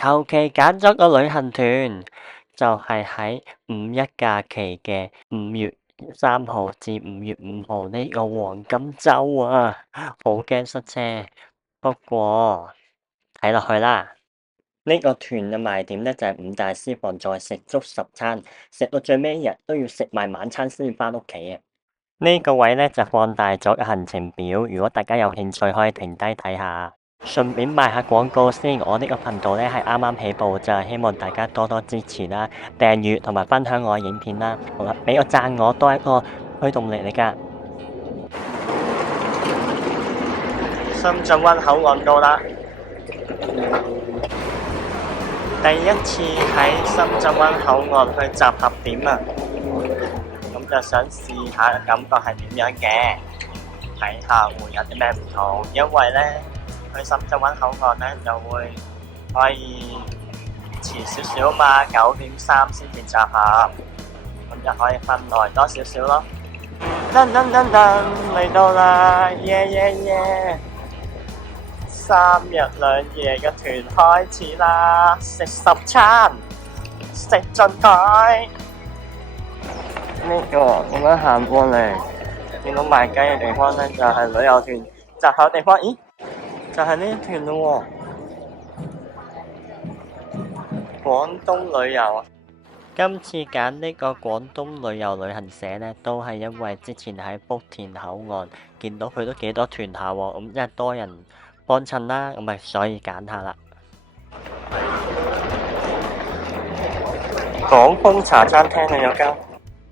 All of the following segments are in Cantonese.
求其揀咗個旅行團，就係喺五一假期嘅5月3號至5月5號呢個黃金週啊！好驚塞車，不過睇落去啦。呢個團嘅賣點咧就係5大私房菜，食足10餐，食到最尾一日都要食埋晚餐先返屋企啊！呢個位咧就放大咗個行程表，如果大家有興趣可以停低睇下。順便賣下廣告先，我呢個頻道咧係啱啱起步咋，希望大家多多支持啦，訂閱同埋分享我嘅影片啦，好啦，俾個讚我都係一個推動力嚟噶。深圳灣口岸到啦，第一次喺深圳灣口岸去集合點啊，咁就想試下感覺係點樣嘅，睇下會有啲咩唔同，因為咧。去深圳灣口岸咧就會可以遲少少嘛，9點3先至集合，咁就可以分耐多少少咯。噔噔噔噔嚟到啦，耶耶耶！3日2夜嘅團開始啦，食10餐，食盡佢。呢個咁樣行過嚟，見到賣雞嘅地方咧就係旅遊團集合地方，咦？就係呢一團咯喎，廣東旅遊啊！今次揀呢個廣東旅遊旅行社呢，都係因為之前喺福田口岸見到佢都幾多團下喎，咁即係多人幫襯啦，咁咪所以揀下啦。港風茶餐廳啊，有間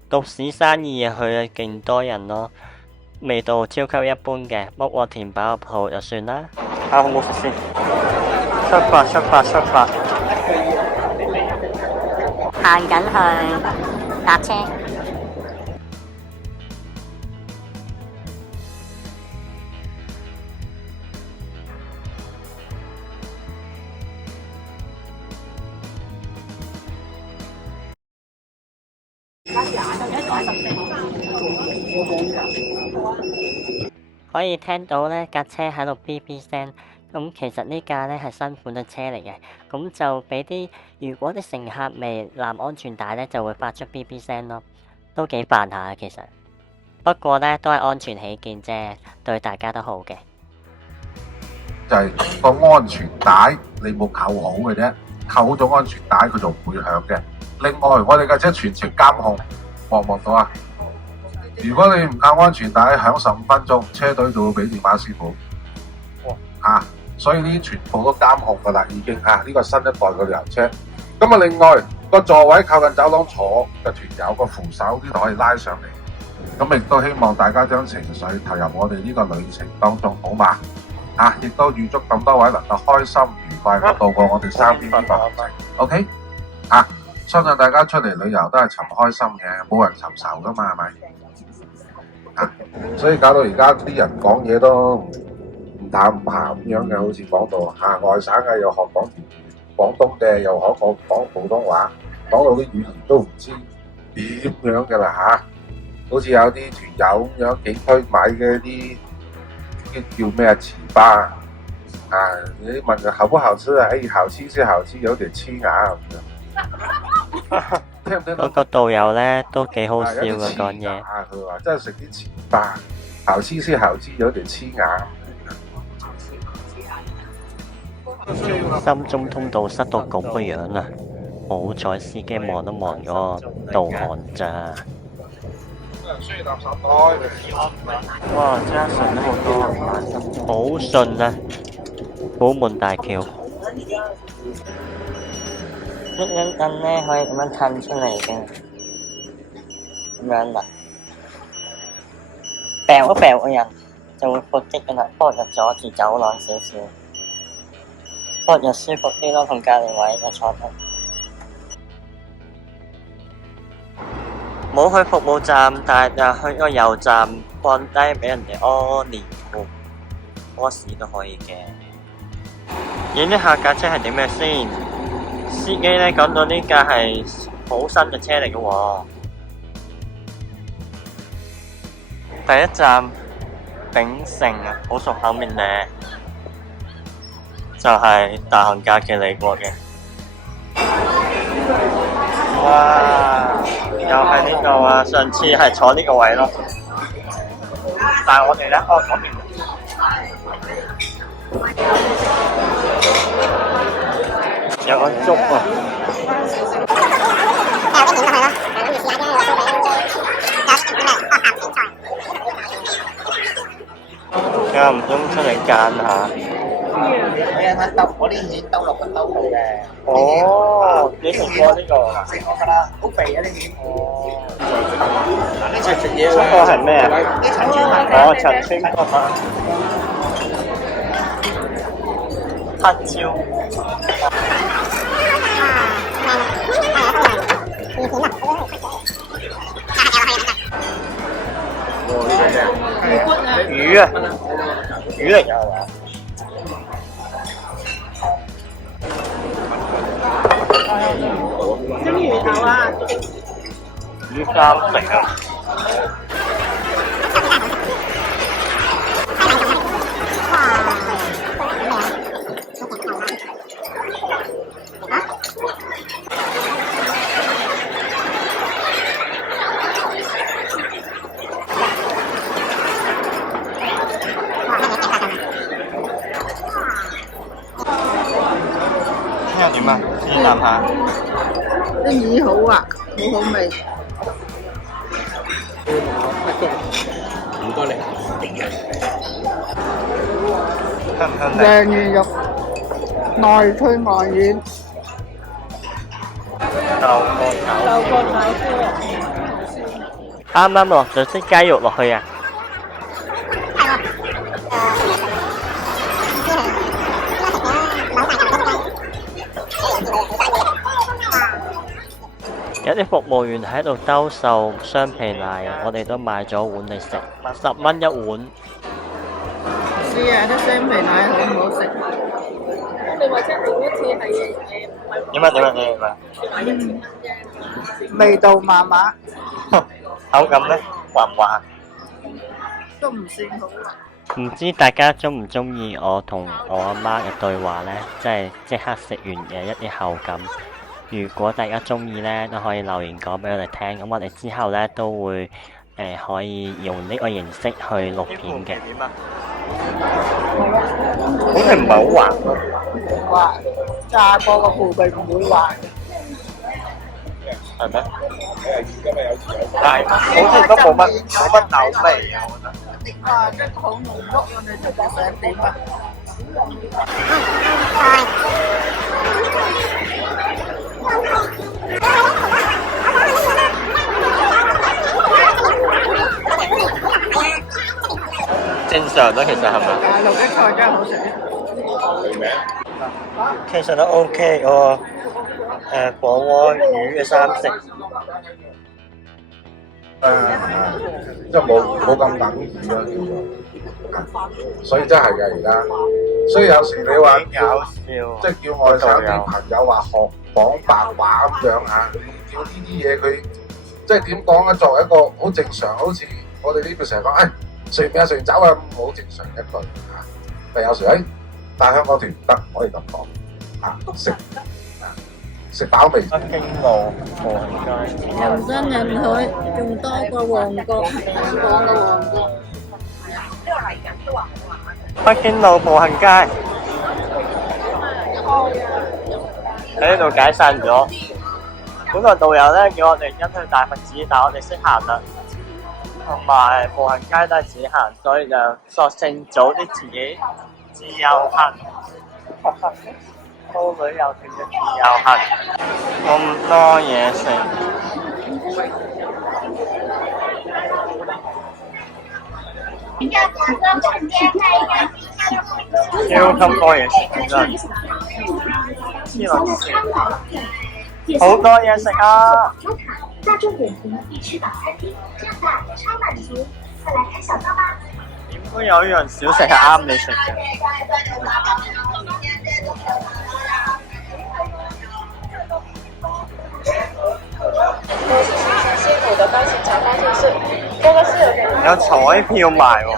獨市生意啊，去啊勁多人咯，味道超級一般嘅，不過填飽個肚就算啦。好冇事先，出發！行緊去搭車。可以聽到呢架車喺度 B B 聲，咁其實呢架呢係新款嘅車嚟嘅，咁就俾啲如果啲乘客未攬安全帶呢，就會發出 B B 聲咯，都幾煩下其實。不過呢都係安全起見啫，對大家都好嘅。就係個安全帶你冇扣好嘅啫，扣好咗安全帶佢就唔會響嘅。另外我哋架車全程監控，望唔望到啊？如果你唔扣安全帶，響15分鐘，車隊就會俾電話師傅。所以呢啲全部都監控噶啦，已經呢個新一代嘅旅遊車。咁啊，另外個座位靠近走廊坐嘅團友個扶手呢度可以拉上嚟。咁亦都希望大家將情緒投入我哋呢個旅程當中，好嘛？亦都預祝咁多位能夠開心愉快咁度過我哋3天呢個行程。OK？相信大家出嚟旅遊都係尋開心嘅，冇人尋仇噶嘛，係咪？所以搞到而家啲人講嘢都唔淡唔鹹咁樣嘅，好似講到外省嘅又學講廣東嘅，又學講普通話，講到啲語言都唔知點樣嘅啦好似有啲團友咁樣幾區買嘅啲叫咩糍粑你問佢好不好吃啊？好吃是好吃，有點黐牙咁樣。嗰個導遊呢都幾好笑嘅講嘢。佢話真係食啲糍粑，好吃是好吃，有點黐牙。深中通道塞到咁嘅樣啊！好彩司機望都望咗導航咋。哇！真係順咗好多，好順啊！虎門大橋。一張凳咧可以咁樣褪出嚟嘅，咁樣啦，掉一掉個人就會闊啲嘅啦，不過就阻住走廊少少，不過就舒服啲咯，同隔離位嘅坐得。冇去服務站，但係就去個油站放低俾人哋屙尿、屙屎都可以嘅。影一下架車係點嘅先。司機咧講到呢架係好新嘅車嚟嘅喎。第一站秉承啊，好熟口面咧，就係大寒假期嚟過嘅。哇！又係呢個啊，上次係坐呢個位咯，但係我哋咧，嗰邊有個粥啊！間唔中出嚟間下。係啊，兜嗰啲面兜落個兜度嘅。哦，你食過呢個啊？食過㗎啦，好肥啊啲面。哦，呢隻食嘢呢個係咩啊？啲陳村粉。哦，陳村粉啊，黑椒。魚啊，魚嚟㗎係嘛？蒸魚頭啊！魚三食啊！聽日點啊？試啖下。啲魚好啊，好好味。唔該你。香唔香味？靚魚肉，內脆外軟。豆角炒豆角炒燒。啱啱落咗啲雞肉落去啊！有啲服務員喺度兜售雙皮奶，我哋都買咗碗嚟食，10蚊一碗。試下啲雙皮奶好唔好食？你或者你好似係唔係點啊點啊點啊！味道麻麻，口感咧滑唔滑？都唔算好滑。唔知大家中唔中意我同我阿媽嘅對話呢？即係即刻食完嘅一啲口感。如果大家中意呢，都可以留言講俾我哋聽。咁我哋之後呢，都會可以用呢個形式去錄片嘅。好似唔係好滑喎。滑，炸過個腐皮唔會滑。係咩？但係好似都冇乜豆味啊！我覺得。哇！真係好濃郁啊！你出咗想點啊？正常啦，其實係咪？綠色菜真係好食。其實都 OK 喎。火鍋魚嘅三食。即係冇咁等意咯，叫做，所以真係嘅而家。所以有時你話搞笑，即係叫我哋有啲朋友話學講白話咁樣嚇，叫呢啲嘢佢即係點講咧？作為一個好正常，好似我哋呢邊成日講，食完飯食完走啊，好正常一句嚇。但有時大香港團唔得，唔可以咁講嚇，食飽未？北京路步行街，人山人海，仲多過旺角，香港嘅旺角。北京路步行街喺呢度解散咗。本來導遊咧叫我哋一去大佛寺，但我哋識行啦，同埋步行街都係自己行，所以就索性組啲自己自由行。到旅遊團嘅自由行，咁多嘢食，超級多嘢食真係，黐線，好多嘢食啊！大众点评必吃饱餐厅，这样大超满足。快来看小灶吧！點會有一樣小食係啱你食嘅？西湖的高新茶饭就是这个是有点有彩票賣喎。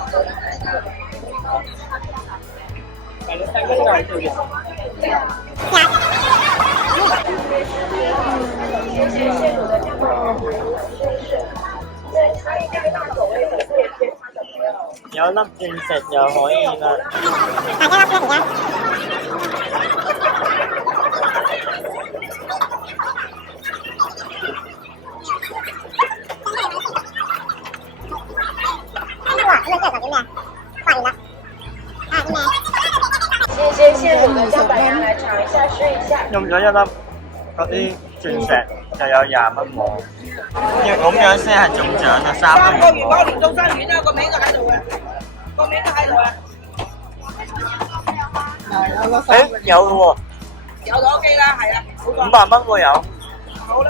一粒鑽石就可以啦。谢谢现卤的姜白鸭来尝一下，试一下。用咗一粒嗰啲鑽石就有20蚊喎，要咁樣先係中獎啊！3蚊。個月嗰年中山苑啊，個名都喺度嘅，個名都喺度啊。誒有喎，有咗 OK 啦，係啊，好過500蚊喎有。好啦。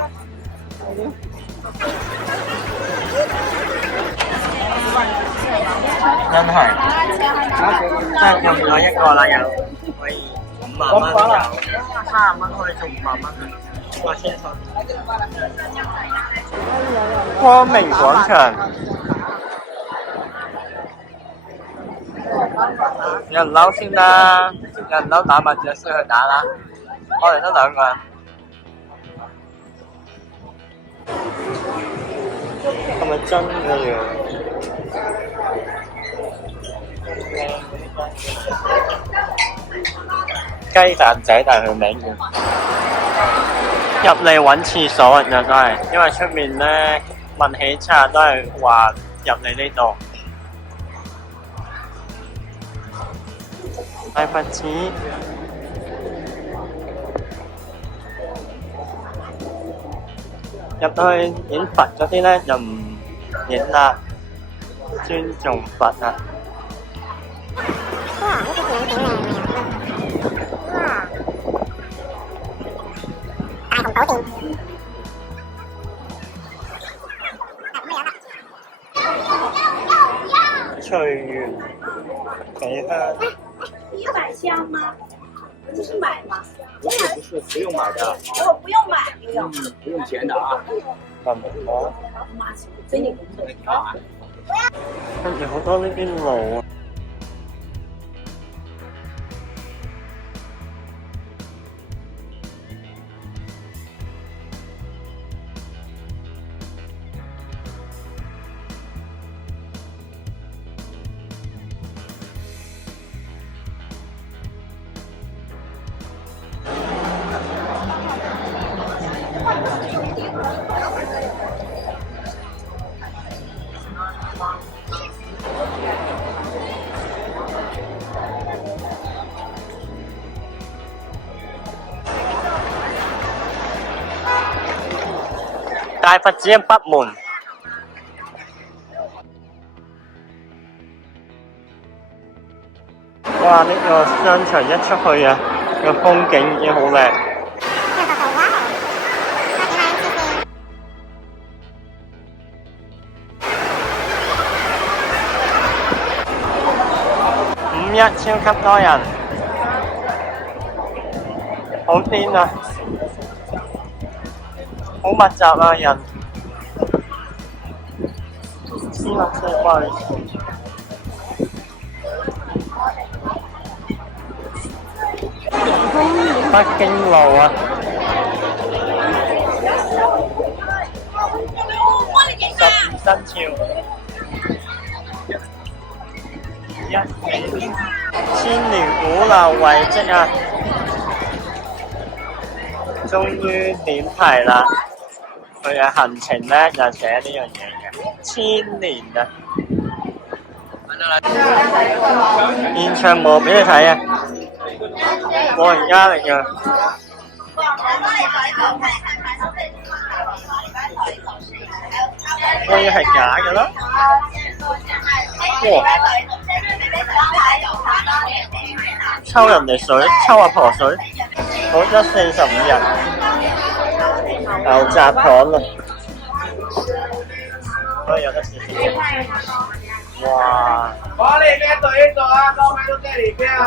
真係，即係用咗一個啦，又可以500蚊有，30蚊可以中500蚊，我先信。光明廣場，人樓先啦，人樓打麻雀先去打啦，我哋得2個人。係咪真嘅樣？雞蛋仔，但係佢名叫入嚟揾廁所啊！都係，因為出面咧問喜茶都係話入嚟呢度。大佛寺入到去影佛嗰啲咧就唔影啦，尊重佛啊！哇！呢個景點靚啊！哇！大雄寶殿。翠園幾香。你要买香吗？这是买吗？不是，不用买的，哦，不用买，不用。不用钱的啊。咁好。跟住好多呢啲路啊！大佛寺嘅北門，哇！呢個商場一出去啊，個風景已經好靚。5·1超級多人，好癲啊！好密集啊人，黐落四塊。北京路啊！12生肖，千年古樓遺跡啊！終於點題啦！佢嘅行程咧就寫呢樣嘢嘅，1000年啊！現場冇俾你睇啊，老人家嚟㗎。當然係假嘅啦。哇！抽人哋水，抽阿婆水，好得45日。牛雜糖啊！可以有得試試。哇！我哋嘅隊座啊，各位都這裡邊啊。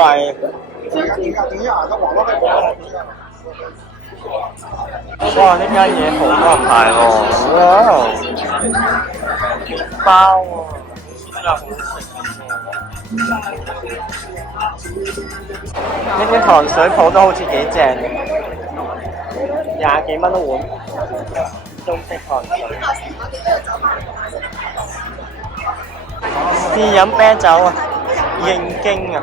貴。哇！呢間嘢好多人排喎，哇！包喎，真係好食呢啲糖水鋪都好似幾正，廿幾蚊一碗，中式糖水。試飲啤酒啊，應經啊！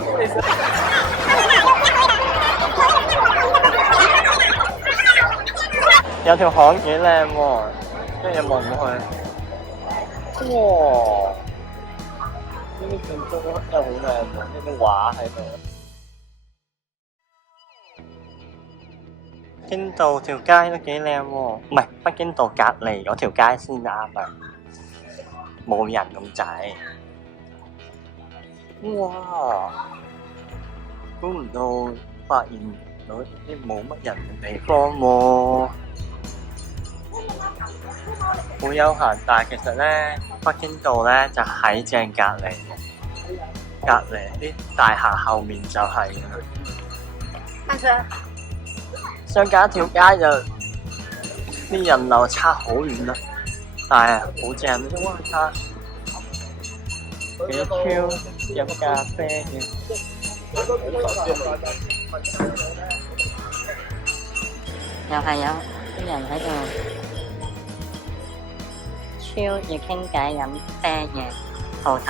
有條巷幾靚喎，跟住望過去，哇！呢啲建築真係好靚喎，呢啲畫喺度。京道條街都幾靚喎，唔係北京道隔離嗰條街先啱啊，冇人咁滯。哇！估唔到發現到啲冇乜人嘅地方喎。好悠閒，但係其實咧，北京道咧就喺正隔離啲大廈後面就係。翻車。相隔一條街就啲人流差好遠啦，但係好正嘅哇！幾 Q 飲咖啡嘅。又係有啲人喺度超要傾偈飲啤嘅鋪頭，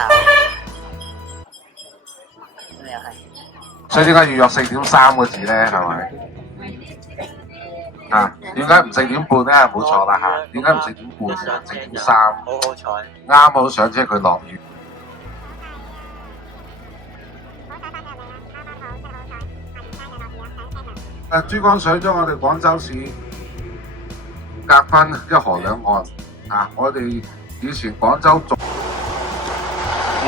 又係。所以點解要約4:3個字咧？係咪？啊，點解唔4點半咧？冇錯啦嚇，點解唔4點半4:3？好好彩，啱好上車佢落雨。珠江水將我哋廣州市隔分一河兩岸啊！我哋以前廣州仲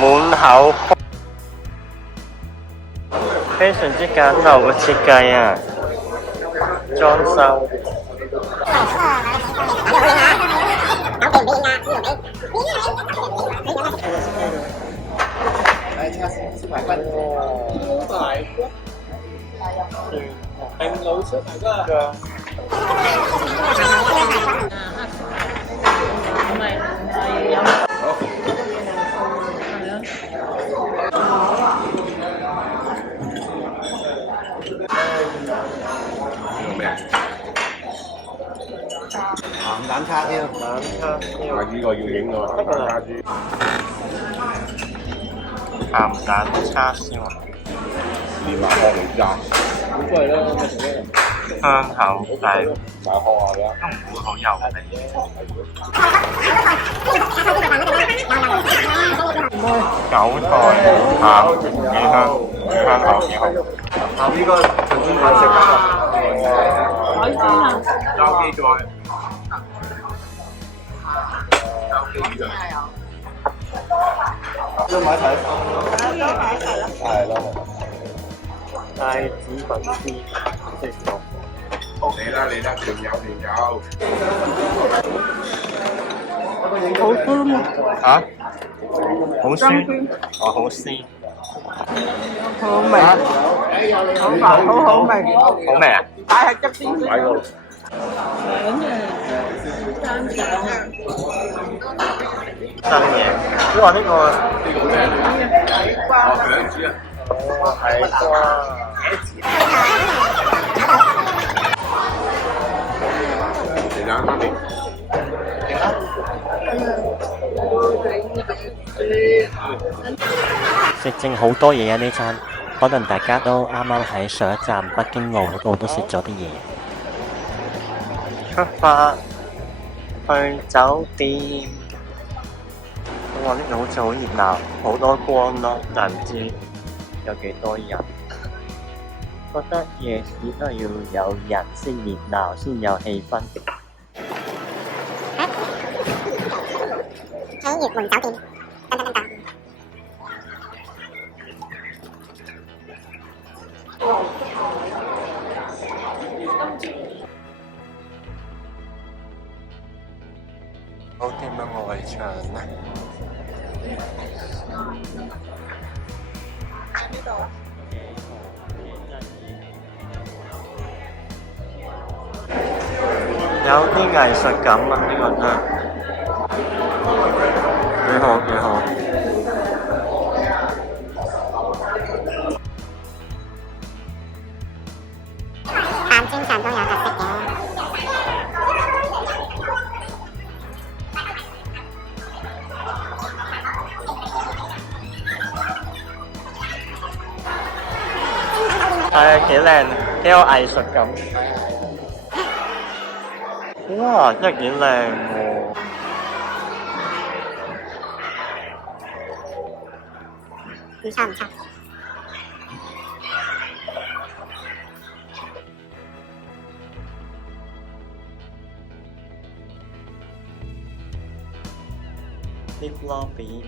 滿口非常之簡陋嘅設計啊，裝修。定老出嚟㗎。鹹蛋叉燒，呢個要影喎，鹹蛋叉燒。鹹蛋叉燒啊！連埋殼嚟炸，咁都係啦，香口雞，埋殼啊啦，都唔會好油膩。韭菜炒幾香，香口幾好。呢個陳先生食得啊，海鮮啊，交機菜，都買一齊，係咯。帶子粉絲食到。嚟啦，仲有。好酸啊！嚇？好酸？哦，好鮮。好味，好飯，好味，好味啊！擺喺側邊擺個。新嘢，哇！呢個好正。哦，兩支啊。哦，係啩。嚟啦，媽咪。食剩好多嘢啊！呢餐可能大家都啱啱喺上一站北京路嗰度都食咗啲嘢。出發去酒店。哇！呢度好似好熱鬧，好多光咯，但唔知有幾多人。覺得夜市都係要有人先熱鬧，先有氣氛。喺月門酒店，好點樣外牆呢？喺呢度。有啲藝術感啊！呢、個真係幾好幾好。扮精神都有特色嘅。係啊，幾靚，幾有藝術感。哇！真係幾靚喎。唔錯唔錯。啲 lobby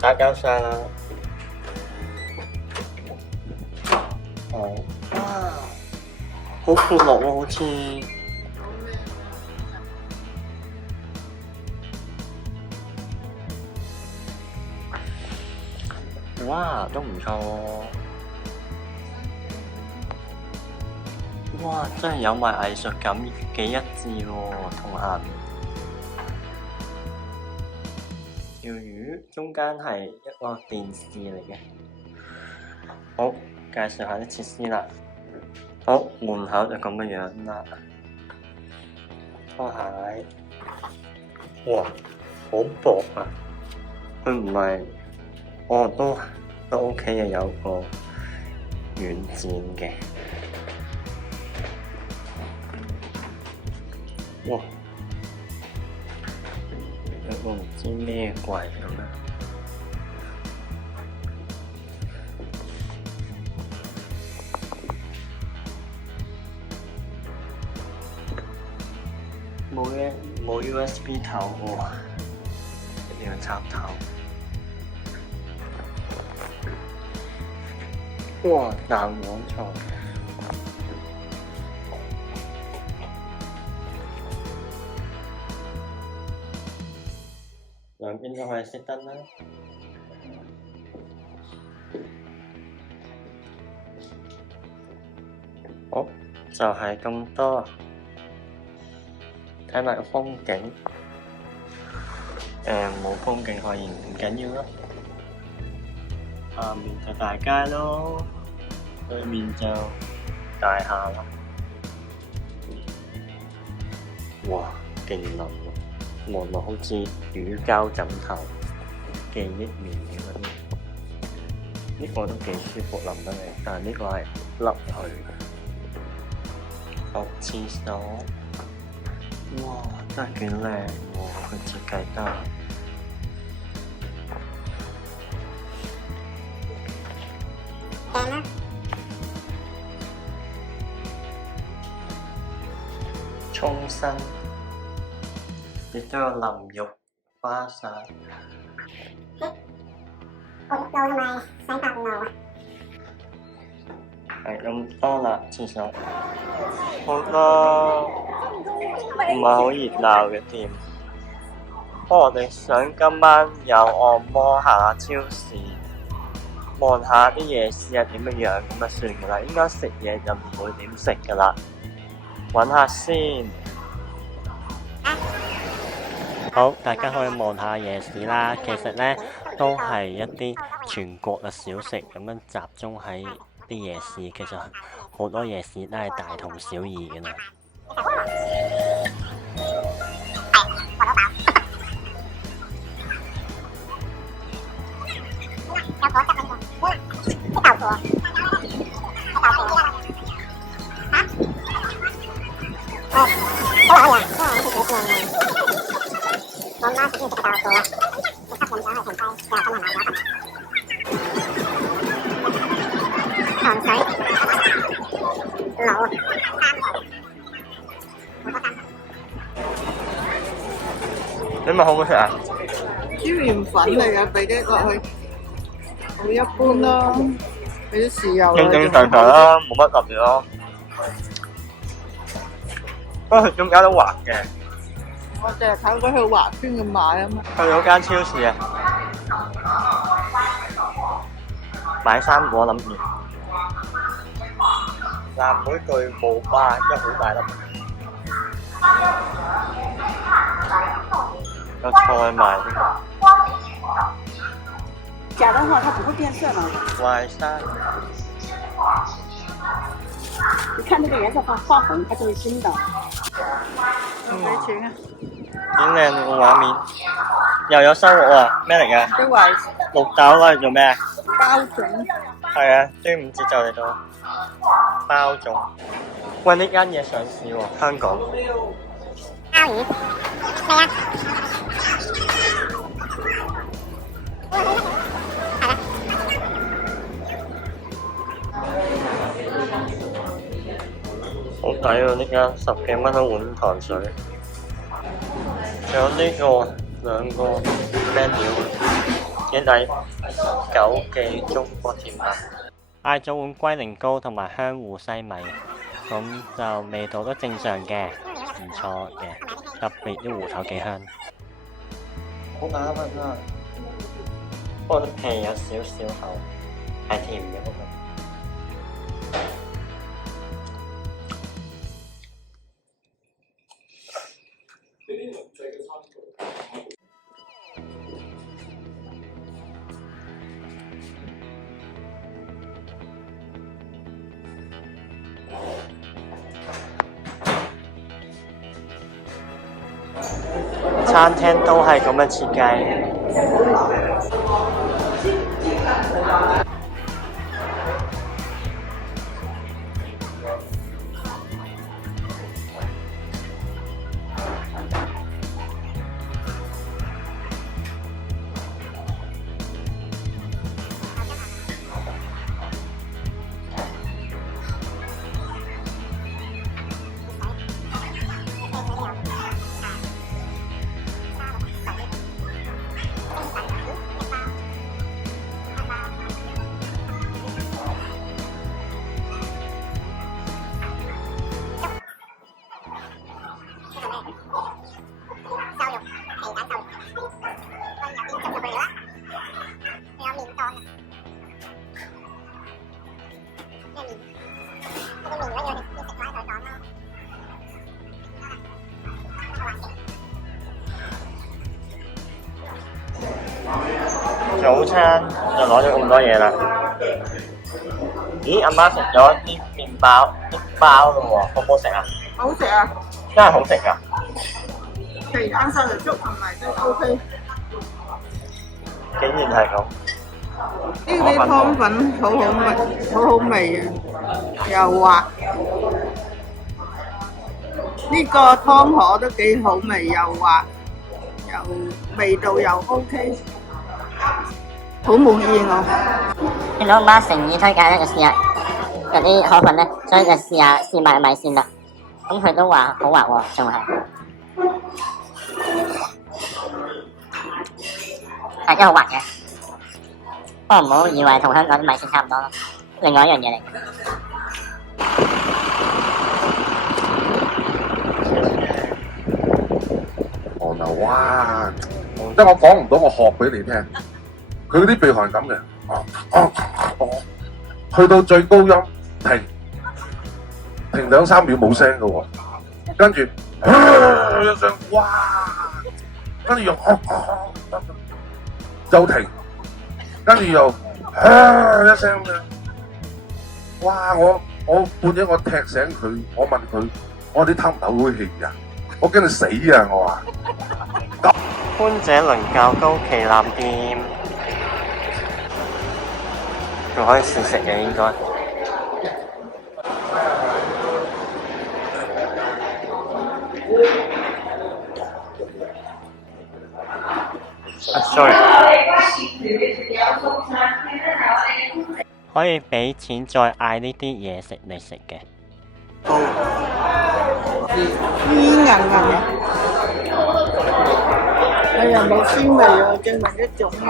打交晒啦！哦，哇，好闊落喎，好似哇，都唔錯喎！哇，真係有埋藝術感，幾一致喎，同下面。條魚中間係一個電視嚟嘅。好，介紹下啲設施啦。好，門口就咁嘅樣啦。拖鞋，哇，好薄啊！佢唔係，哦，都 OK 嘅，有個軟墊嘅。哇！有個唔知咩櫃咁樣，冇 USB 頭喎，一定要插頭。哇！彈簧床。兩邊都可以熄燈啦。好，就係咁多。睇埋個風景。冇風景可以唔緊要啦。下面就大街咯，對面就大廈啦。哇，勁腍喎！望落好似乳膠枕頭、記憶棉嘅嗰啲，呢個都幾舒服淋得嚟，但係呢個係凹去。好，廁所，哇，真係幾靚喎！佢設計得。正啦。沖身。亦都有淋浴花灑。沐浴露同埋洗髮露啊！係咁多啦，廁所好多唔係好熱鬧嘅店。不過我哋想今晚有按摩，行下超市，望下啲夜市係點樣樣咁就算㗎啦。應該食嘢就唔會點食㗎啦，揾下先。好，大家可以望下夜市啦。其實呢，都係一啲全國嘅小食咁樣集中喺啲夜市。其實好多夜市都係大同小異嘅啦。有果汁喺度，啲豆腐，都可以啊，都係好似幾靚嘅。我媽最中意食豆腐啊，佢吸引咗佢停低，之後今日買咗份。糖水、滷、三毫，好多三毫。你咪好唔好食啊？啲麵粉嚟嘅，俾啲落去，好一般啦。俾啲豉油啦。正正常常啦，冇乜特別咯。不過佢中間都滑嘅。我淨係睇到佢畫圈咁買啊嘛。去嗰間超市啊！買生果諗住。藍莓巨無霸，一好大粒。有菜賣添。假的话它不会变色的。淮山。你看这个颜色发红，它就是新的。幾錢啊？幾靚個畫面，又有收穫喎！咩嚟㗎？啲淮綠豆攞嚟做咩啊？包種。係啊，端午節就嚟到，包粽。喂，呢間嘢上市喎，香港。鮑魚，咩啊？好抵喎！呢間10幾蚊一碗糖水。仲有呢個2個 menu， 幾抵，9記中國甜品。嗌咗碗龜苓膏同埋香芋西米，咁就味道都正常嘅，唔錯嘅，特別啲芋頭幾香。好打份啊！不過啲皮有少少厚，係甜嘅嗰個。餐廳都係咁嘅設計。早餐就攞咗咁多嘢啦。咦，阿媽食咗啲麵包、啲包咯喎，好唔好食啊？好食啊！真係好食㗎。皮蛋瘦肉粥同埋都 OK。竟然係咁。呢啲湯粉好好味啊，又滑。呢個湯河都幾好味，又滑，又味道又 OK， 好滿意我。見到阿媽誠意推介咧，就試下有啲河粉咧，所以就試埋米線啦。咁佢都話好滑喎，仲係真係好滑嘅。不過唔好以為同香港啲米線差唔多咯，另外一樣嘢嚟。哇！即係我講唔到，我學俾你聽。佢嗰啲鼻鼾咁嘅，去到最高音停2-3秒冇聲嘅喎，跟住一聲哇，跟住又停，跟住又一聲嘅，哇！我半夜我踢醒佢，我問佢，我話你唞唔唞到氣啊？我驚你死啊！我話。潘姐倫較高旗艦店，仲可以試食嘅應該。sorry。可以俾錢再嗌呢啲嘢食嚟食嘅。煙韌嘅，係啊，冇鮮味啊，證明一種啊，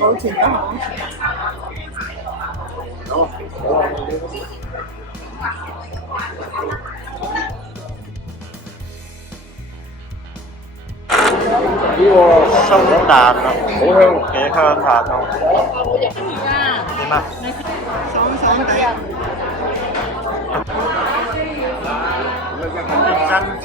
保存得好。呢個鬆蛋啊，好香，幾香下都。點啊？啊？爽爽地。珍珠。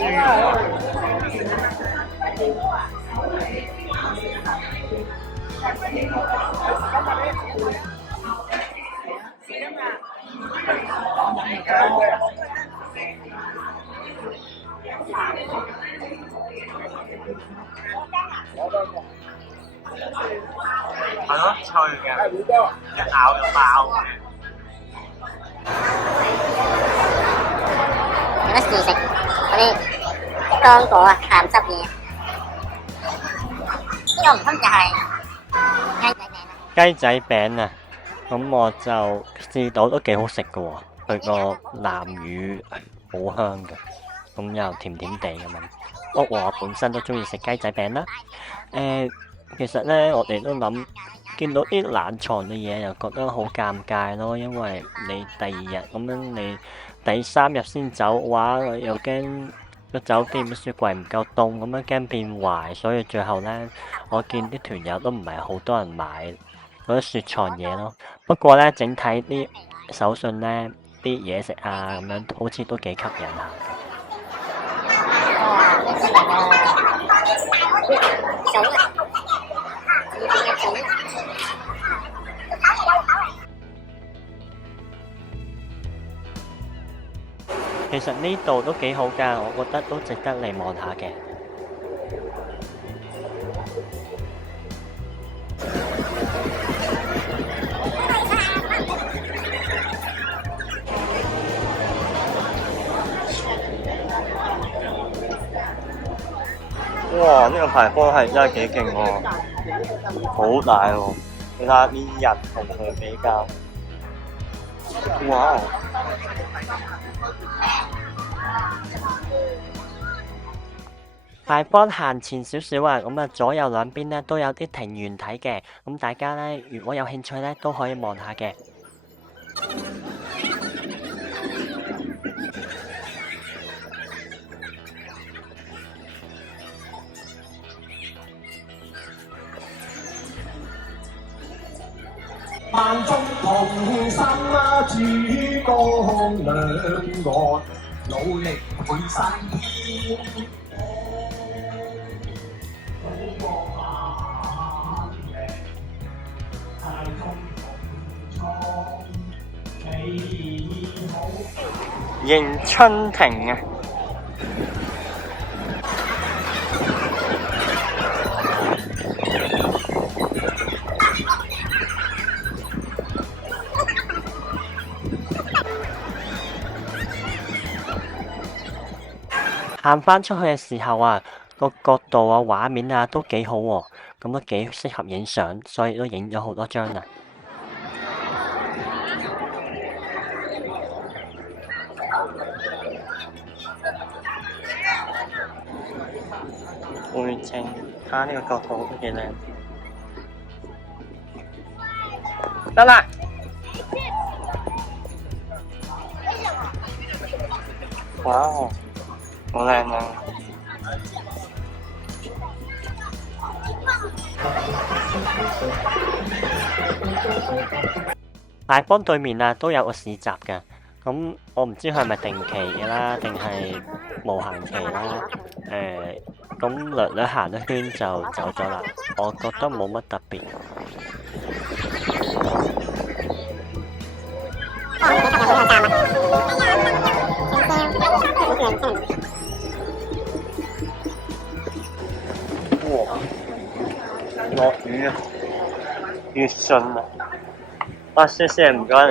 係咯，脆嘅，一咬就爆嘅。有得試食嗰啲乾果啊、鹹濕嘢。呢個唔通就係雞仔餅啊？雞仔餅啊，咁我就試到都幾好食嘅喎，佢個南乳好香嘅，咁又甜甜地咁樣。不過我本身都中意食雞仔餅啦。其實咧我哋都諗見到啲冷藏嘅嘢又覺得好尷尬咯，因為你第二日咁樣，你第3日先走嘅話，又驚個酒店雪櫃唔夠凍，咁樣驚變壞，所以最後咧我見啲團友都唔係好多人買嗰啲雪藏嘢咯。不過咧整體啲手信咧啲嘢食啊咁樣好似都幾吸引下。其實呢度都幾好㗎，我覺得都值得嚟望下嘅。哇！呢個排波係真係幾勁喎，好大喎！你睇下呢日同佢比較，哇！排波行前少少啊，咁啊左右兩邊咧都有啲庭園睇嘅，咁大家咧如果有興趣咧都可以望下嘅。萬眾同心啊，珠江兩岸，努力配新天。迎春亭啊！行返出去嘅時候啊，個角度啊、畫面啊都幾好喎，咁都幾適合影相，所以都影咗好多張啊。背景睇下呢個角度都幾靚。得啦！哇，好靚啊！大幫對面啊都有個市集㗎，咁我唔知佢係咪定期嘅啦，定係無限期啦。咁略略行一圈就走咗啦，我覺得冇乜特別。哇！落雨啊，雨順啊！啊，謝謝，唔該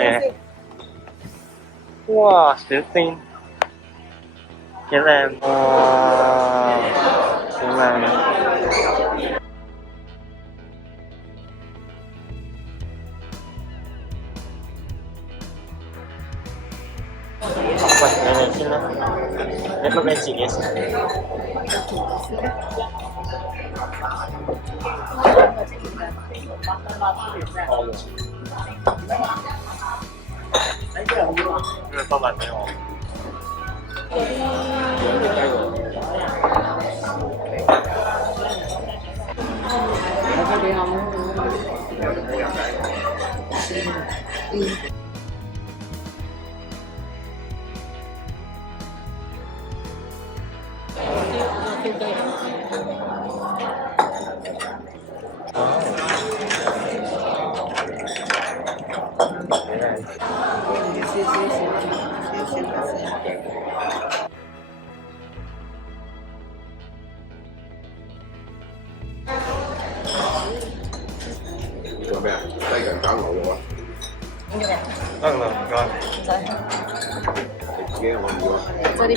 你。哇，小天，幾靚喎！好靚啊！喂，你嚟先啦，你不俾自己食？呢個包埋俾我。做咩啊？西人搞牛肉啊？得啦，唔該。自己我唔要啊。再啲。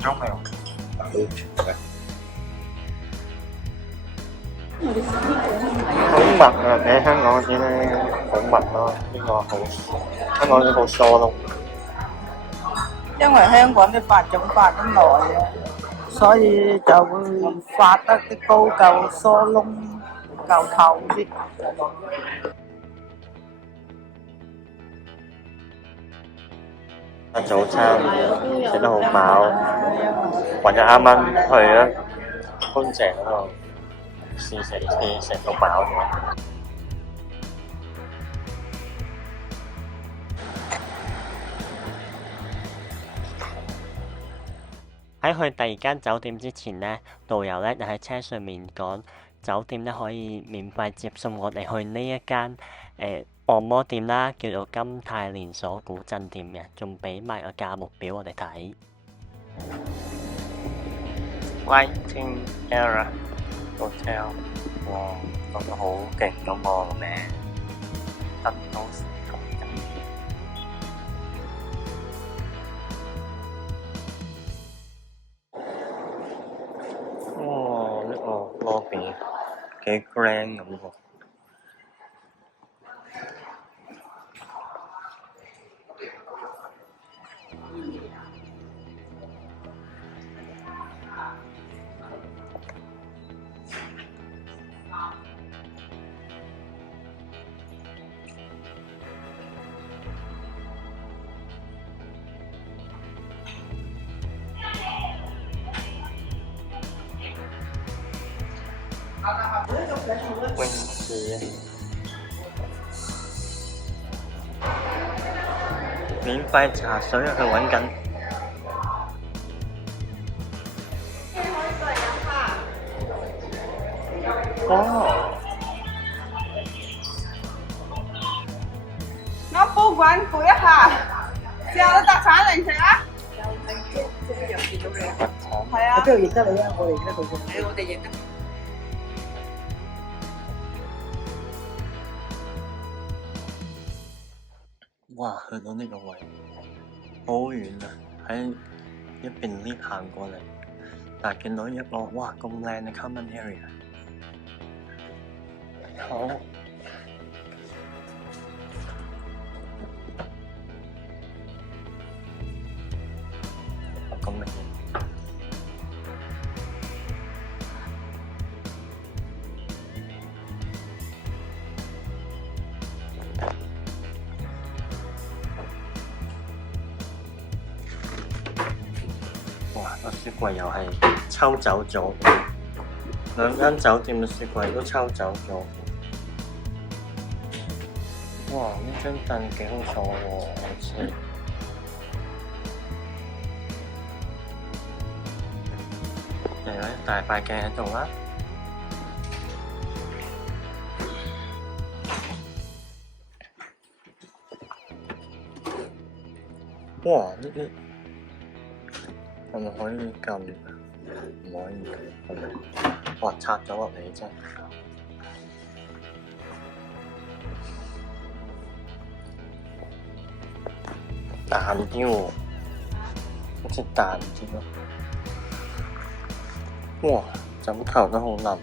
仲未有。好密啊！比香港嗰啲咧好密咯，呢個好香港啲好疏咯。因為香港啲發種發得耐啊，所以就會發得啲膏夠疏窿夠透啲。早餐食得好飽，或者啱啱去咗觀鄭嗰度試食到飽咗。喺去第二間酒店之前呢，導遊呢就喺車上面講，酒店呢可以免費接送我哋去呢一間按摩店啦，叫做金泰連鎖古鎮店嘅，仲俾埋個價目表我哋睇。Whiting Era Hotel， 哇，講得好勁咁喎個名，得到咁緊。哇！呢個 lobby 幾 grand 咁喎。泳池免費茶水啊！佢揾緊。哦！我報館估一下，之後特產零食啊！係啊。邊度認得你啊？我哋認得佢啫。我哋認得。哇！去到呢個位，好遠啊！喺一邊 lift 行過嚟，但係見到一個哇咁靚嘅 common area。好。咁嘅。哇！個雪櫃又係抽走咗，兩間酒店嘅雪櫃都抽走咗。哇！呢張凳幾好坐喎，好似。又有一大塊鏡喺度啦。哇！呢啲係咪可以撳？唔可以撳，係咪？哇！拆咗落嚟真。彈啲喎，好似彈啲咯。哇！枕頭都好腍喎。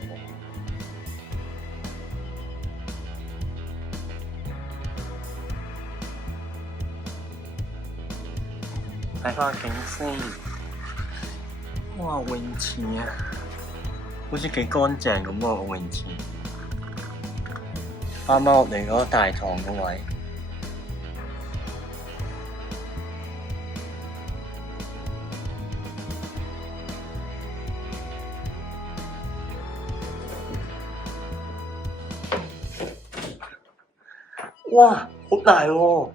睇翻個景先。哇！泳池啊，好似幾乾淨咁喎個泳池。啱啱我哋嗰個大堂個位。哇，好大喎！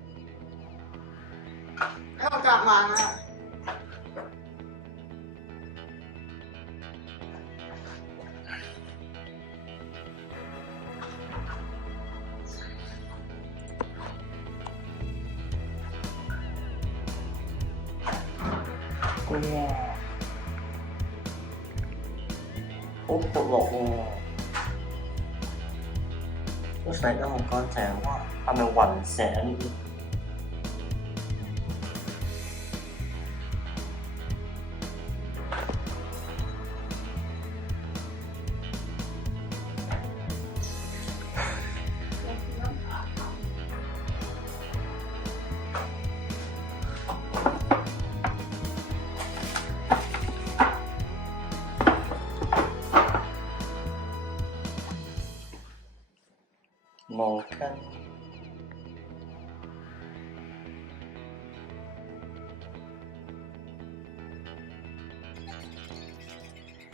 喺度夾萬啊！哇，好闊落喎，都洗得好乾淨。哇，係咪雲石啊呢啲？毛巾，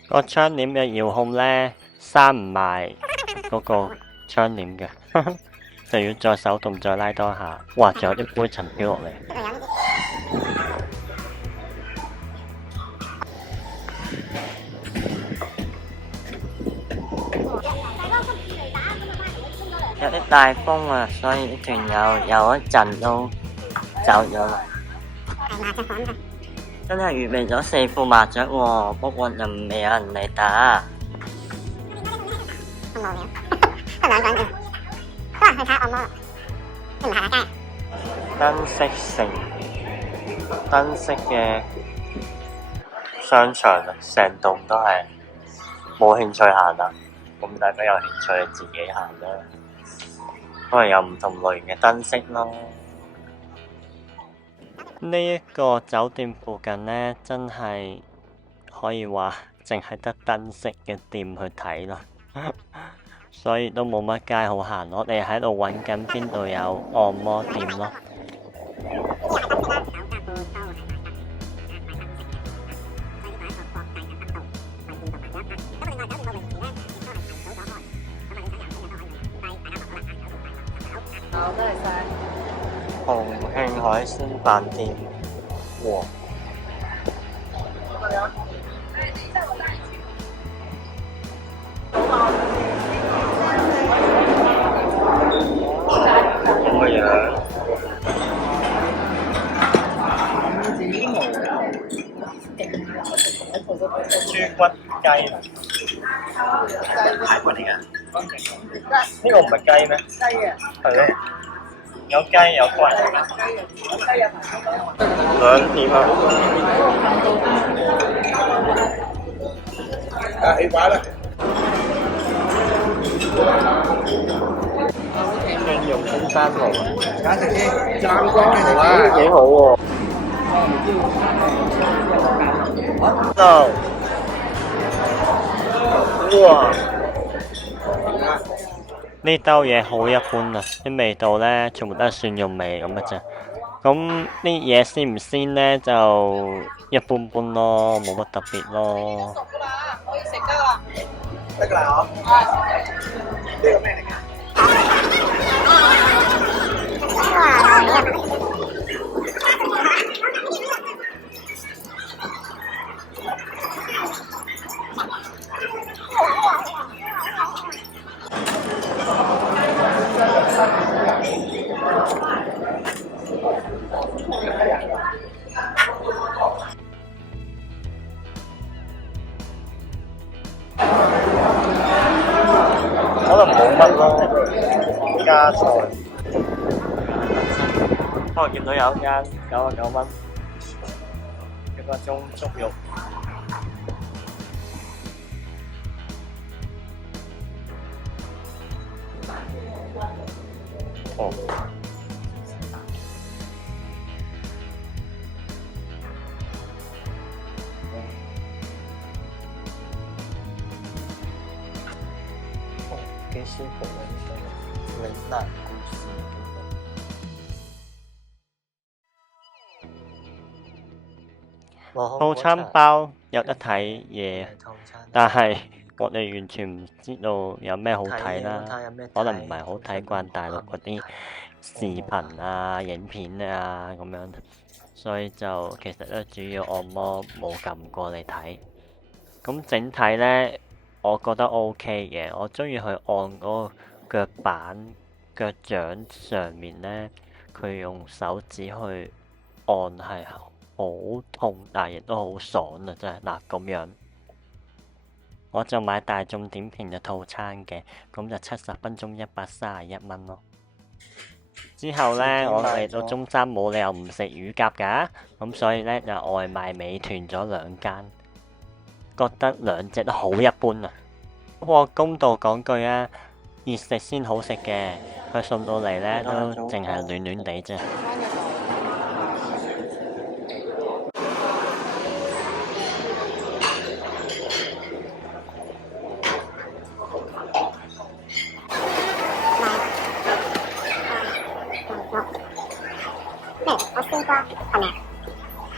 個窗簾嘅遙控呢，閂唔埋嗰個窗簾嘅，就要再手動再拉多下。哇！仲有啲灰塵飄落嚟。有啲大風啊，所以啲團友有一陣都走咗啦。真係預備咗4副麻雀喎，不過又未有人嚟打。咁無聊，得兩個人啫，都係去睇按摩啦，你唔行下街？燈飾城，燈飾嘅商場啊，成棟都係冇興趣行啦。咁大家有興趣自己行啦。可能有唔同類型嘅燈飾咯。呢一個酒店附近呢，真係可以話淨係得燈飾嘅店去睇咯，所以都冇乜街好行。我哋喺度揾緊邊度有按摩店咯。好，多謝晒。重慶海鮮飯店，哇！咁嘅樣，豬骨雞，排骨嚟㗎。呢個唔係雞咩？雞啊！係咯。有雞有骨，兩點啊！起牌啦！應用中山路啊，簡直啲湛江嚟啦，幾好喎！度，哇！呢兜嘢好一般啊，啲味道呢，全部都係蒜蓉味咁嘅啫。咁啲嘢鮮唔鮮呢，就一般般咯，冇乜特別咯。熟噶啦，可以食得啦。得㗎啦嗬。呢個咩嚟㗎？可能冇乜咯，加菜。我見到有一間99蚊，一個鐘粥肉。哦。幾舒服啊！呢個嶺南故事套餐包有得睇嘢，但係我哋完全唔知道有咩好睇啦。可能唔係好睇慣大陸嗰啲視頻啊、影片啊咁樣，所以就其實咧主要按摩冇撳過嚟睇。咁整體咧，我覺得 OK 嘅，我中意佢按嗰個腳板、腳掌上面咧，佢用手指去按係好痛，但係亦都好爽啊！真係嗱咁樣。我就買大眾點評嘅套餐嘅，咁就70分鐘131蚊咯。之後咧，我嚟到中山冇理由唔食乳鴿㗎，咁所以咧就外賣美團咗2間，覺得兩隻都好一般啊。不過公道講句啊，熱食先好食嘅，佢送到嚟咧都淨係暖暖地啫。咩？我試過係咪？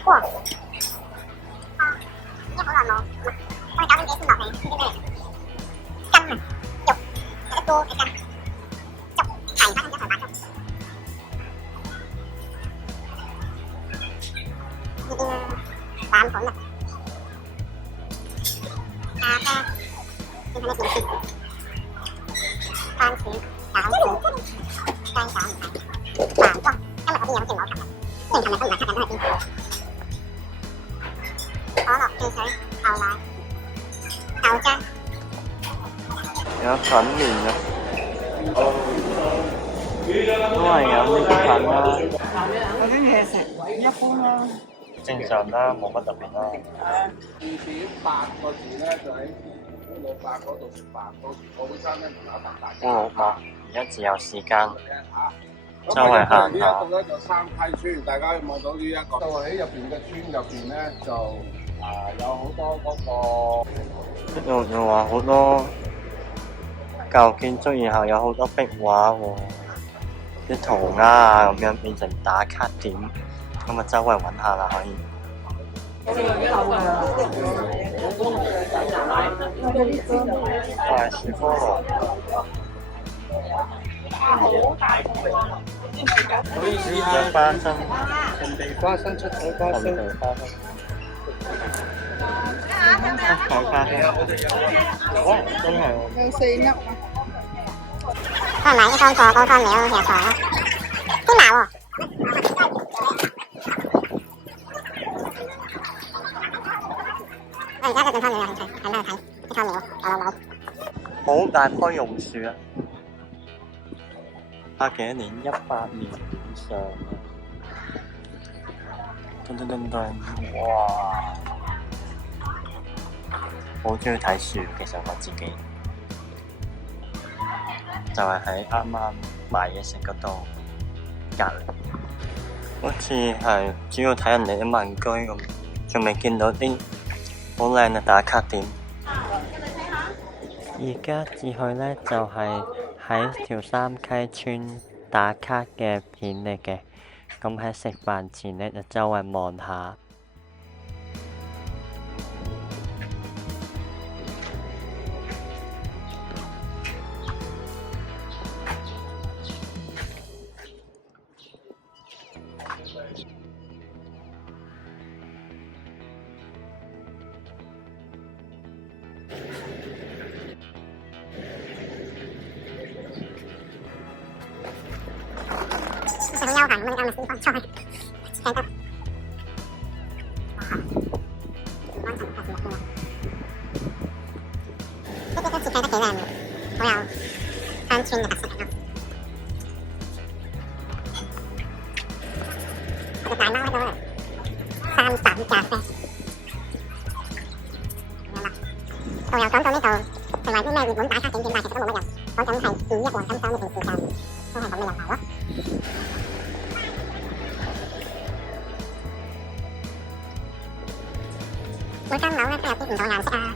哇！已經好耐冇，我哋9點幾先落嚟，呢啲咩嚟？筋啊，肉，有一多嘅筋，粥，齊翻咗台白粥。呢啲啦，冷盤啊，咖啡，呢啲咩點先？番薯、餃子、雞蛋唔係，飯裝。今日嗰邊有好似冇琴日，雖然琴日都唔係吸引到去邊。可樂、汽水、牛奶、豆漿，有粉麵啊，都係有呢啲粉啦。嗰啲嘢食一般啦。正常啦，冇乜特別啦。2.8個字咧，就喺老伯嗰度食飯，到時我會餐廳門口等大家。老伯而家自由時間，周圍行下。呢一度咧就三溪村，大家望到呢一個。就喺入邊嘅村入邊咧，就有好多嗰個。呢度又話好多舊建築，然後有好多壁畫喎，啲塗鴉啊咁樣變成打卡點，咁啊周圍揾下啦可以。大樹菠蘿。有花生，紅地花生、出海花生、出海花生，哇，真係喎！有4粒啊！都係買啲乾貨、乾乾料、藥材啦。邊麻喎？我而家對乾料有興趣，睇咩睇？啲乾料，我冇。好大棵榕樹啊！幾多年？100年以上啊！噔噔噔噔，哇！好中意睇樹，其實我自己就係喺啱啱買嘢食嗰度隔離，好似係主要睇人哋啲民居咁，仲未見到啲好靚嘅打卡點。而家至去呢，就係喺條三溪村打卡嘅片嚟嘅，咁喺食飯前呢，就周圍望下。好悠閒咁樣，咪先放出去，請得。安靜發節目呢啲都設計得幾靚，好有鄉村嘅特色嚟咯。我隻大貓喺度，3盞咖啡。咁樣啦。導遊講到呢度，成為啲咩熱門打卡景點，但其實都冇乜人。講緊係2億黃金週呢段時間，都係咁嘅人流咯。每間樓咧都有啲唔同顏色啊，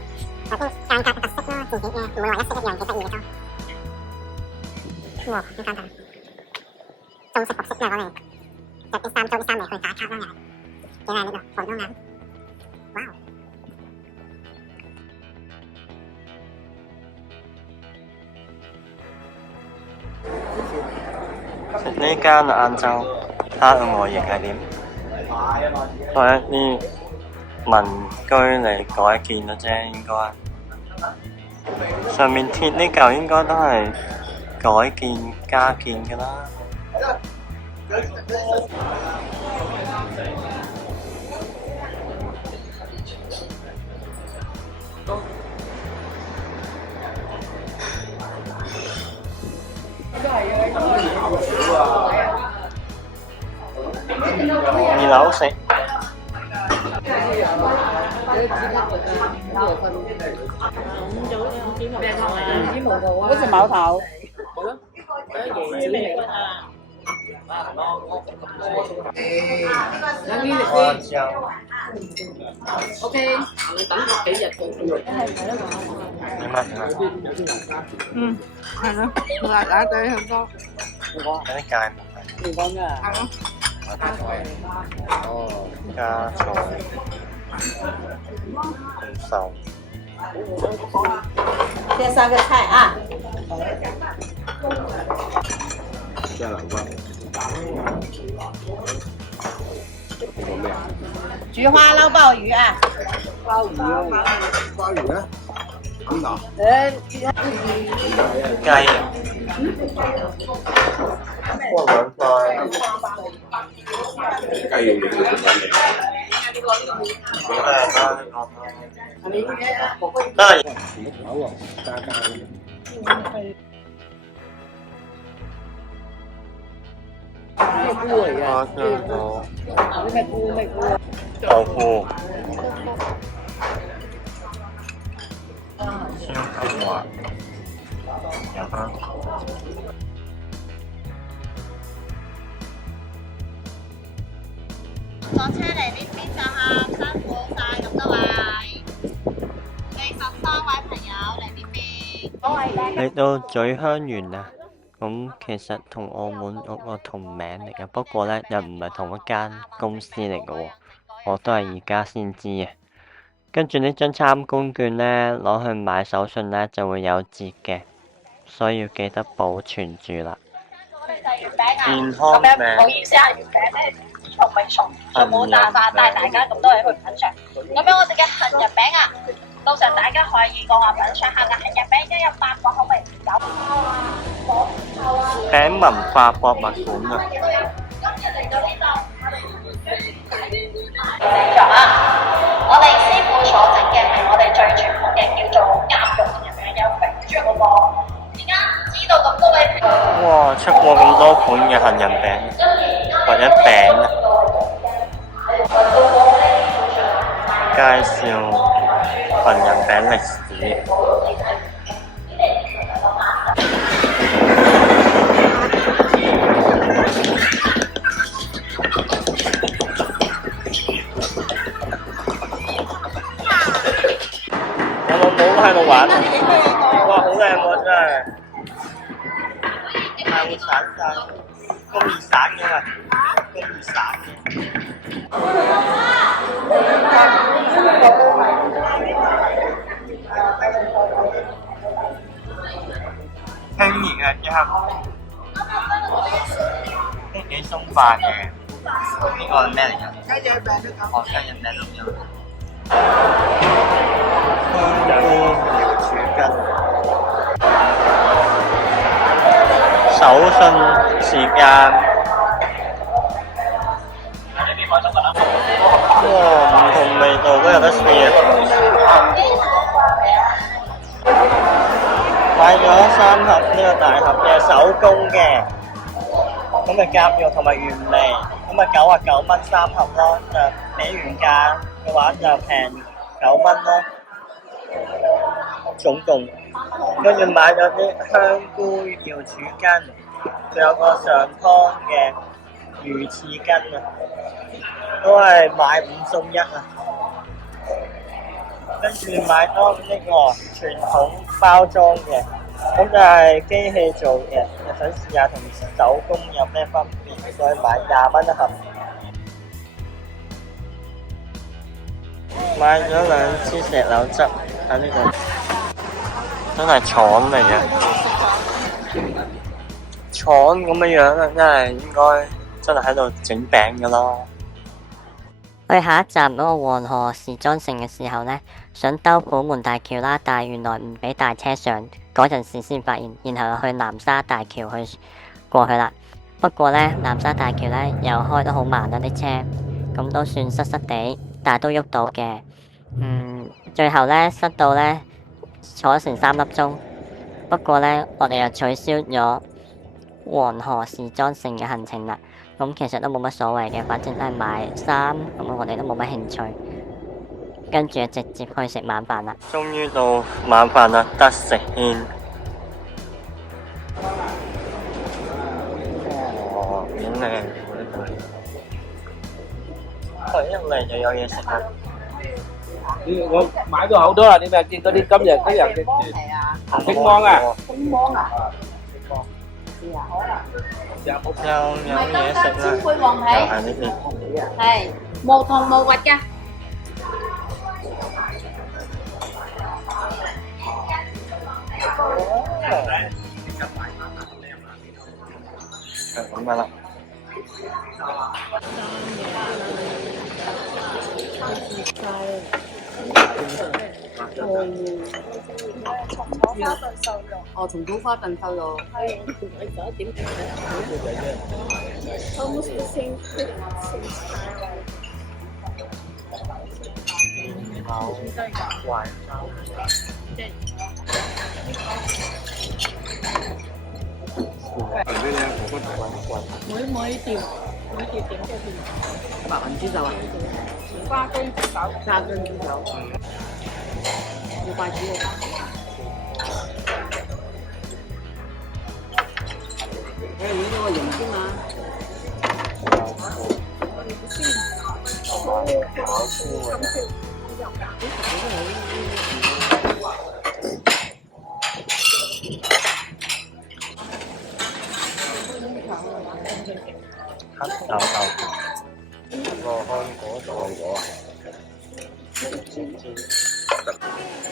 有啲間隔嘅特色啦，自己嘅唔會話一式一樣，幾得意嘅都。哇！呢間大，中式服飾啦，攞嚟着啲衫，租啲衫嚟去打卡啦，又係幾靚呢度，防裝眼。哇！食呢間啊晏晝，睇下個外形係點。都係一啲民居嚟改建嘅啫，應該。上面貼呢嚿應該都係改建加建㗎啦。二樓食。嗰隻矛頭。花椒。OK，你等幾日佢。點啊？嗯，係咯，辣辣地好多。有啲芥末。唔講㗎。係咯。哦，加菜、紅壽。这3个菜啊。即係南瓜。菊花捞鲍鱼啊！鮑魚啊！鮑魚咧？咁嗱？雞。過兩塊。雞要影到咁樣嚟。得啦。好喎，加加。咩菇嚟㗎？花椒。咩菇？咩菇？豆腐。燒金華。有香港。坐車嚟呢邊就客，辛苦晒咁多位，你13位朋友嚟呢邊。嚟到咀香園啊！咁其實同澳門嗰個同名嚟嘅，不過咧又唔係同一間公司嚟嘅喎，我都係而家先知嘅。跟住呢張參觀券咧，攞去買手信咧就會有折嘅，所以要記得保存住啦。健康咁樣唔好意思啊，月餅咧從未從冇辦法帶大家咁多嘢去品嚐。咁樣我哋嘅杏仁餅啊，到時候大家可以過話品嚐下嘅杏仁餅，一有8個口味有。餅文化博物館啊！我哋師傅所整嘅係我哋最傳統嘅叫做鴨肉杏仁餅，有肥豬嗰個。而家唔知道咁多位。哇！出過咁多款嘅杏仁餅或者餅啊！介紹杏仁餅歷史。有冇冇喺度玩啊？哇！好靚喎，真係。係會散晒，咁易散嘅嘛，咁易散嘅。輕盈嘅一刻，都幾鬆化嘅。呢個係咩嚟㗎？雞仔餅都咁。哦，雞仔餅都有。香菇瑤柱根。手信時間，哇！唔同味道都有得試啊！買咗3盒呢個大盒嘅手工嘅，咁咪夾肉同埋原味，咁咪99蚊3盒咯，就比原價嘅話就平9蚊咯，總共。跟住買咗啲香菇瑤柱根，仲有個上湯嘅魚翅根啊，都係買5送1啊。跟住買多呢個傳統包裝嘅，咁就係機器做嘅，想試下同手工有咩分別，所以買20蚊一盒。買咗2支石榴汁喺呢度。真係廠嚟嘅，廠廠咁樣樣啊，真係喺度整餅噶咯。去下一站嗰個黃河時裝城嘅時候呢，想兜虎門大橋啦，但係原來唔俾大車上，嗰陣時先發現，然後去南沙大橋去過去啦。不過呢，南沙大橋呢又開得好慢啦啲車，咁都算塞塞地，但係都喐到嘅。最後呢，塞到呢坐咗成3粒鐘，不過呢，我哋又取消咗黃河時裝城嘅行程啦。咁其實都冇乜所謂嘅，反正都係買衫，咁我哋都冇乜興趣。跟住就直接去食晚飯啦。終於到晚飯啦，得食煙。哦，幾靚！一嚟就有嘢食啦。我買咗好多啦，你咪見嗰啲今日嘅青芒啊，青芒啊，有嘢食啦，灰黃皮，就係呢啲。係無糖無核㗎。係咁噶啦。哦，松土花燉瘦肉。係11點。Almost the same time. 壞。每條整個片。白雲豬手啊？花雞豬手。沙姜豬手。要筷子嘅。你呢個型先嘛？黑豆豆。個香果菜果啊！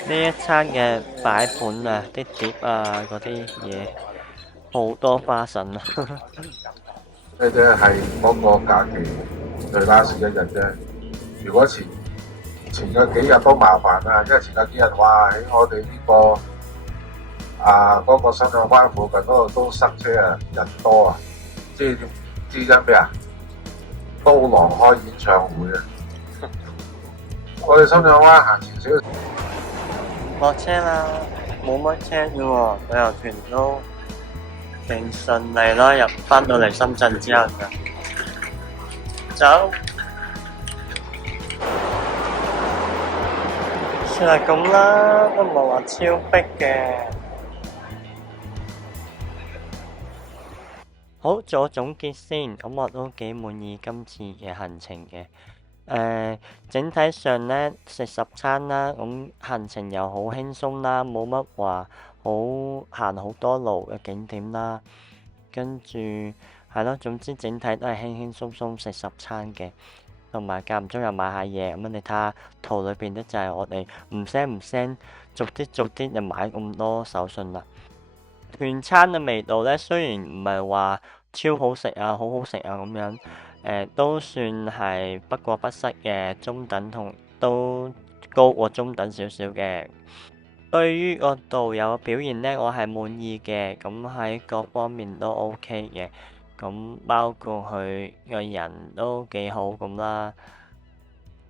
呢一餐嘅擺盤啊，啲碟啊，嗰啲嘢好多花神啊！呢啫係嗰個假期最 last 一日啫。如果前嗰幾日都麻煩啦，因為前嗰幾日哇喺我哋呢個嗰個深圳灣附近嗰度都塞車啊，人多啊，知因咩啊？刀郎開演唱會啊！我哋深圳灣行前少少，落車啦，冇乜車啫喎，旅遊團都勁順利啦，返到嚟深圳之後就走，算係咁啦，都唔係話超逼嘅。好，做總結先，咁我都幾滿意今次嘅行程嘅。整體上呢，食10餐啦，咁行程又好輕鬆啦，冇乜話行好多路嘅景點啦，跟住係咯，總之整體都係輕輕鬆鬆食10餐嘅，同埋間唔中又買下嘢，咁你睇下圖裏邊咧就係我哋唔聲，逐啲就買咁多手信啦。團餐嘅味道呢，雖然唔係話超好食啊，好好食啊咁樣。都算係不過不失嘅，中等同都高過中等少少嘅。對於個導遊嘅表現呢，我係滿意嘅，咁喺各方面都 OK 嘅，咁包括佢個人都幾好咁啦，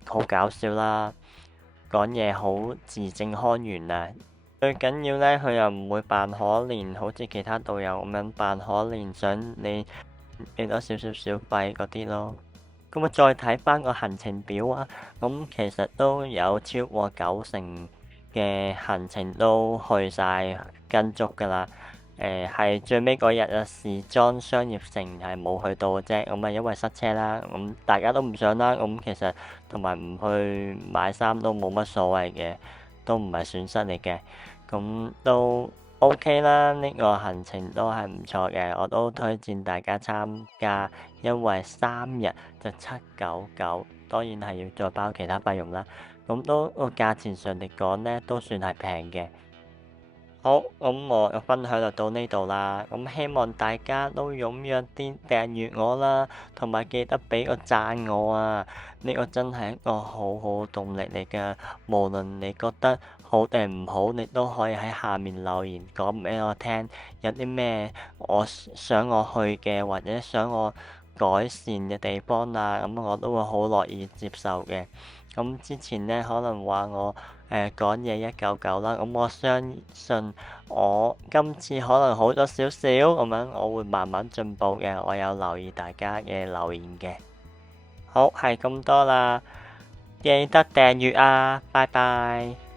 好搞笑啦，講嘢好字正腔圓啊。最緊要呢，佢又唔會扮可憐，好似其他導遊咁樣扮可憐，想你俾多少少小費嗰啲咯。咁再睇翻個行程表啊，咁其實都有超過90%嘅行程都去晒跟足噶啦。係最尾嗰日啊，時裝商業城係冇去到嘅啫，咁啊因為塞車啦，咁大家都唔想啦，咁其實同埋唔去買衫都冇乜所謂嘅，都唔係損失嚟嘅，咁都OK 啦，呢個行程都係唔錯嘅，我都推薦大家參加，因為3日就799，當然係要再包其他費用啦。咁都個價錢上嚟講呢，都算係平嘅。好，咁我嘅分享就到呢度啦。咁希望大家都踴躍啲訂閱我啦，同埋記得俾個讚我啊！呢個真係一個好好動力嚟㗎。無論你覺得好定唔好，你都可以喺下面留言講俾我聽，有啲咩我想我去嘅，或者想我改善嘅地方啊，咁我都會好樂意接受嘅。咁之前呢，可能話我講嘢199啦，咁我相信我今次可能好咗少少咁樣，我會慢慢進步嘅。我有留意大家嘅留言嘅。好，係咁多啦，記得訂閱啊，拜拜。